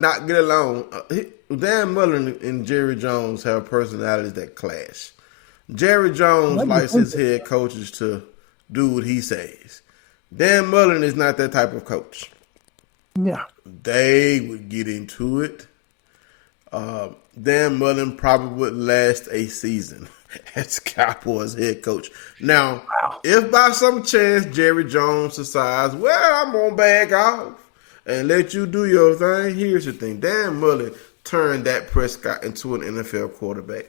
not get along. Dan Mullen and Jerry Jones have personalities that clash. Jerry Jones likes his head coaches to do what he says. Dan Mullen is not that type of coach. Yeah. They would get into it. Dan Mullen probably would last a season as Cowboys head coach. Now, if by some chance Jerry Jones decides, well, I'm going to back off and let you do your thing, here's the thing. Dan Mullen turned Dak Prescott into an NFL quarterback.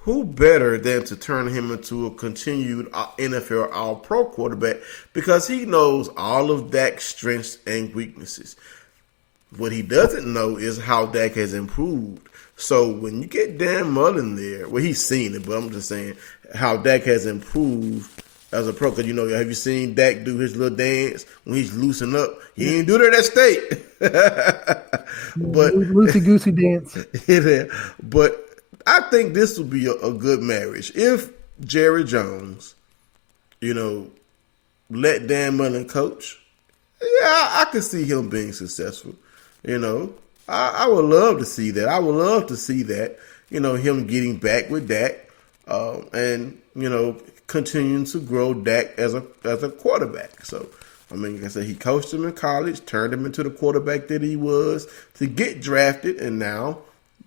Who better than to turn him into a continued NFL All-Pro quarterback because he knows all of Dak's strengths and weaknesses. What he doesn't know is how Dak has improved. So when you get Dan Mullen there, well, he's seen it, but I'm just saying how Dak has improved as a pro. Because, have you seen Dak do his little dance when he's loosened up? He didn't do that at State. But loosey-goosey dance. Yeah, but I think this will be a good marriage. If Jerry Jones, let Dan Mullen coach, I could see him being successful. I would love to see that. I would love to see that, him getting back with Dak and, continuing to grow Dak as a quarterback. So, like I said, he coached him in college, turned him into the quarterback that he was to get drafted, and now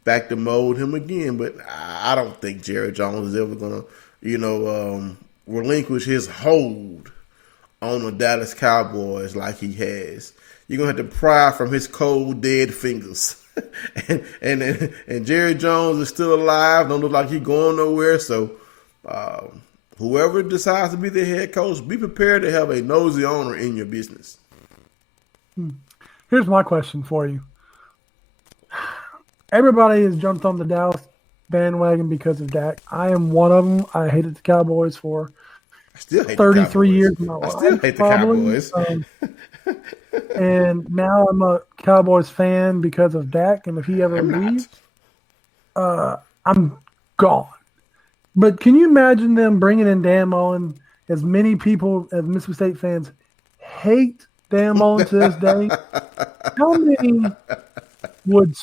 back to mold him again. But I don't think Jerry Jones is ever going to, relinquish his hold on the Dallas Cowboys like he has. You're going to have to pry from his cold, dead fingers. and Jerry Jones is still alive. Don't look like he's going nowhere. So whoever decides to be the head coach, be prepared to have a nosy owner in your business. Here's my question for you. Everybody has jumped on the Dallas bandwagon because of Dak. I am one of them. I hated the Cowboys for 33 years of my life. I still hate the Cowboys. And now I'm a Cowboys fan because of Dak. And if he ever leaves, I'm gone. But can you imagine them bringing in Dan Mullen? As many people, as Mississippi State fans, hate Dan Mullen to this day. How many would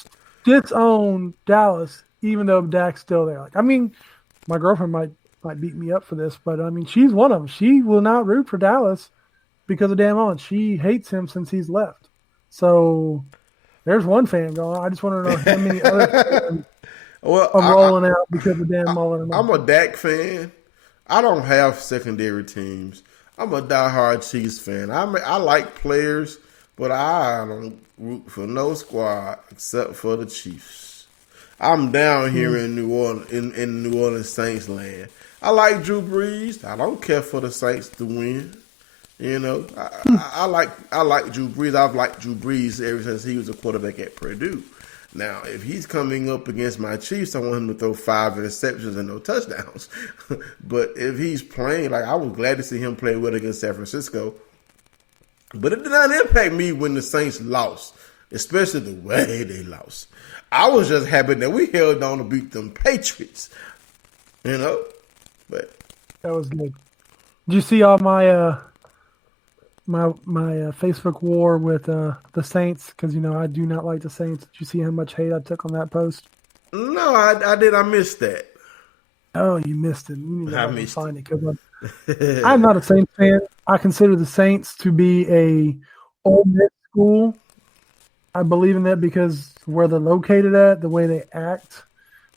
disown Dallas even though Dak's still there? My girlfriend might beat me up for this, but she's one of them. She will not root for Dallas because of Dan Mullen. She hates him since he's left. So there's one fan going. I just want to know how many other fans are rolling out because of Dan Mullen. I'm a Dak fan. I don't have secondary teams. I'm a diehard Chiefs fan. I like players, but I don't root for no squad except for the Chiefs. I'm down here in New Orleans, in New Orleans Saints land. I like Drew Brees. I don't care for the Saints to win. I like Drew Brees. I've liked Drew Brees ever since he was a quarterback at Purdue. Now, if he's coming up against my Chiefs, I want him to throw 5 interceptions and no touchdowns. But if he's playing, I was glad to see him play well against San Francisco. But it did not impact me when the Saints lost, especially the way they lost. I was just happy that we held on to beat them Patriots. But that was good. Did you see all my my Facebook war with the Saints? Because I do not like the Saints. Did you see how much hate I took on that post? No, I did. I missed that. Oh, you missed it. You need to find it because I'm I'm not a Saints fan. I consider the Saints to be a Ole Miss school. I believe in that because where they're located at, the way they act,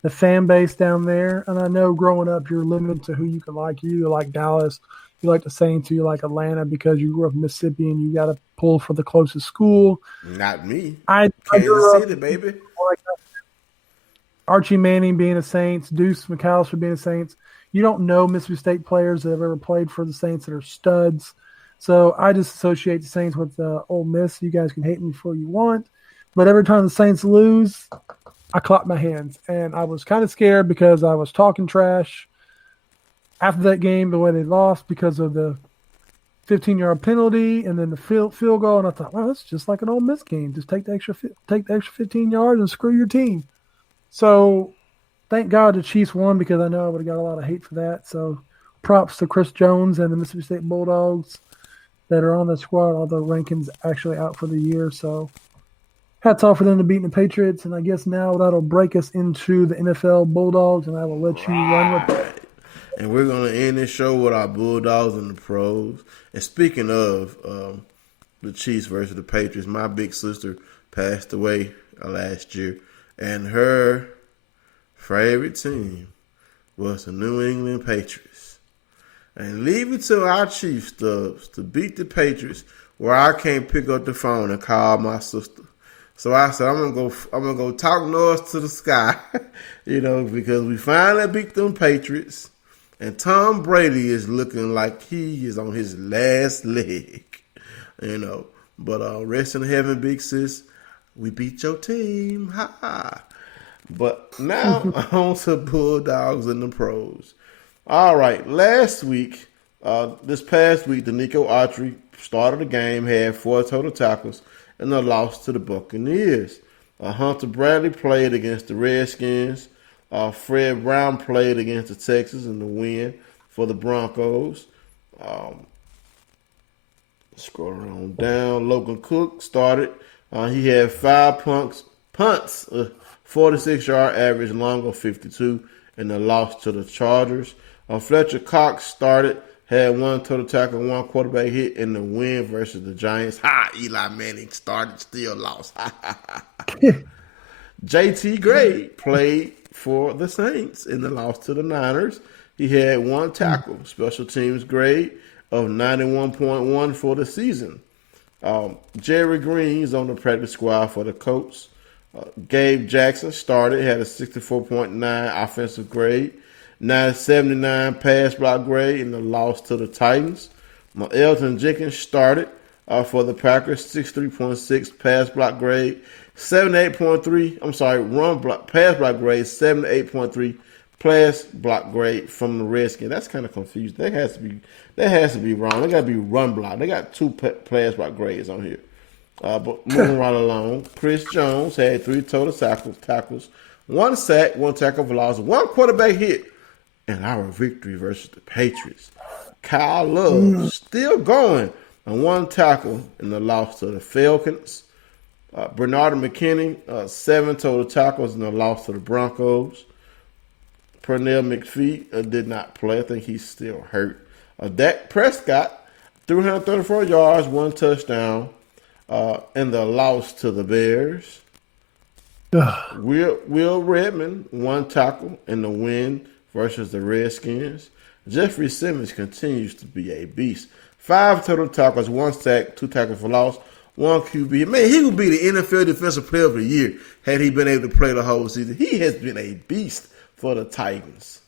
the fan base down there. And I know growing up, you're limited to who you can like. You either like Dallas, you like the Saints, or you like Atlanta because you grew up in Mississippi and you got to pull for the closest school. Not me. I Kansas City, baby. Like Archie Manning being a Saints, Deuce McAllister being a Saints. You don't know Mississippi State players that have ever played for the Saints that are studs. So I just associate the Saints with Ole Miss. You guys can hate me for you want. But every time the Saints lose, I clap my hands. And I was kind of scared because I was talking trash after that game, the way they lost because of the 15-yard penalty and then the field goal. And I thought, well, it's just like an Ole Miss game. Just take the extra 15 yards and screw your team. So thank God the Chiefs won because I know I would have got a lot of hate for that. So props to Chris Jones and the Mississippi State Bulldogs that are on the squad, although Rankin's actually out for the year. So hats off for them to beating the Patriots. And I guess now that'll break us into the NFL Bulldogs, and I will let you run with it. And we're going to end this show with our Bulldogs and the pros. And speaking of the Chiefs versus the Patriots, my big sister passed away last year. And her favorite team was the New England Patriots. And leave it to our Chiefs to beat the Patriots where I can't pick up the phone and call my sister. So I said, I'm gonna go talk noise to the sky, because we finally beat them Patriots. And Tom Brady is looking like he is on his last leg, But rest in heaven, big sis. We beat your team. Ha ha. But now on to Bulldogs and the pros. All right. This past week, the Nico Autry started the game, had 4 total tackles, and a loss to the Buccaneers. Hunter Bradley played against the Redskins. Fred Brown played against the Texans in the win for the Broncos. Scrolling on down, Logan Cook started. He had 5 punts, 46-yard average, long of 52, and a loss to the Chargers. Fletcher Cox started, had 1 total tackle, 1 quarterback hit in the win versus the Giants. Eli Manning started, still lost. JT Gray played for the Saints in the loss to the Niners. He had 1 tackle, special teams grade of 91.1 for the season. Jerry Green's on the practice squad for the Colts. Gabe Jackson started, had a 64.9 offensive grade, 979 pass block grade in the loss to the Titans. Elton Jenkins started for the Packers, 63.6 pass block grade, 78.3, pass block grade, 78.3 pass block grade from the Redskins. That's kind of confused. That has to be wrong. They got to be run block. They got 2 pass block grades on here. But moving right along, Chris Jones had 3 total tackles, 1 sack, 1 tackle for loss, 1 quarterback hit, and our victory versus the Patriots. Kyle Love still going on 1 tackle in the loss to the Falcons. Bernard McKinney, 7 total tackles in the loss to the Broncos. Pernell McPhee did not play. I think he's still hurt. Dak Prescott, 334 yards, 1 touchdown, in the loss to the Bears. Will Redmond, 1 tackle in the win versus the Redskins. Jeffrey Simmons continues to be a beast. 5 total tackles, 1 sack, 2 tackles for loss, 1 QB. Man, he would be the NFL Defensive Player of the Year had he been able to play the whole season. He has been a beast for the Titans.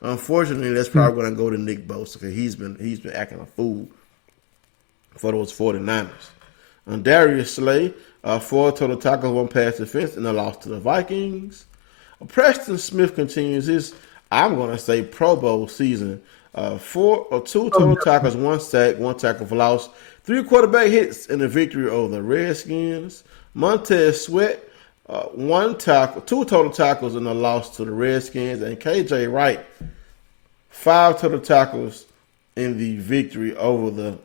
Unfortunately, that's probably going to go to Nick Bosa because he's been acting a fool for those 49ers. Darius Slay, 4 total tackles, 1 pass defense, and a loss to the Vikings. Preston Smith continues his, I'm going to say, Pro Bowl season. 2 total tackles, 1 sack, 1 tackle for loss, 3 quarterback hits in the victory over the Redskins. Montez Sweat, 2 total tackles in the loss to the Redskins. And KJ Wright, 5 total tackles in the victory over the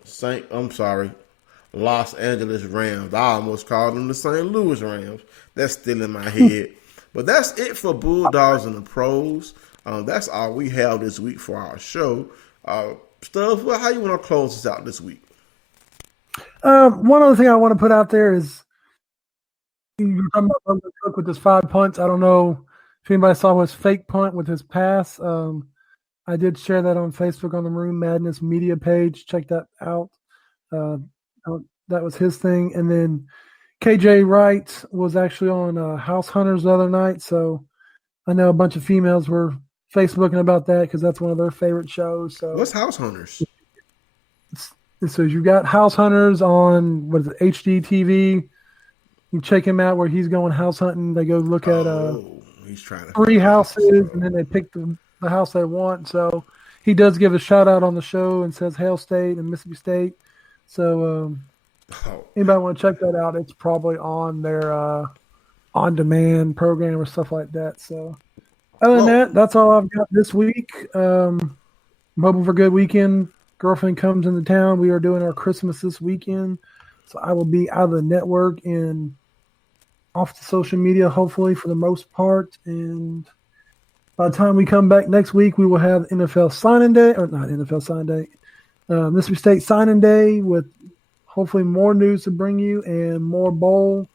Los Angeles Rams. I almost called them the St. Louis Rams. That's still in my head. But that's it for Bulldogs and the pros. That's all we have this week for our show. Stuff, how you want to close this out this week? One other thing I want to put out there is you're talking about Logan Cook with his 5 punts. I don't know if anybody saw his fake punt with his pass. I did share that on Facebook on the Maroon Madness media page. Check that out. That was his thing. And then KJ Wright was actually on House Hunters the other night. So I know a bunch of females were Facebooking about that because that's one of their favorite shows. So what's House Hunters? So you got House Hunters on HDTV. You check him out where he's going house hunting. They go look at he's trying to 3 houses, and then they pick the house they want. So he does give a shout out on the show and says Hailstate and Mississippi State. So anybody want to check that out? It's probably on their on-demand program or stuff like that. So other than that, that's all I've got this week. I'm hoping for a good weekend. Girlfriend comes into town. We are doing our Christmas this weekend. So I will be out of the network in off the social media, hopefully, for the most part. And by the time we come back next week, we will have NFL signing day, or not NFL signing day, Mississippi State signing day with hopefully more news to bring you and more bowl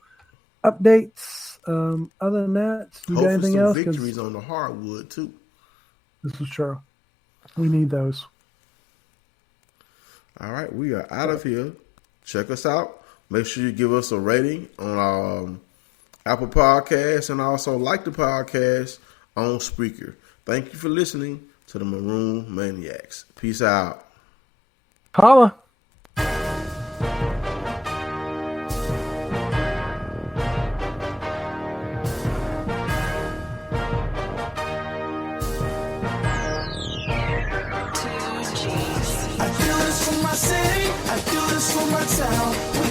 updates. Other than that, you got anything else? Victories on the hardwood too. This is true. We need those. All right, we are out of here. Check us out. Make sure you give us a rating on Apple Podcasts and also like the podcast on Spreaker. Thank you for listening to the Maroon Maniacs. Peace out. Holla. I do this for my town.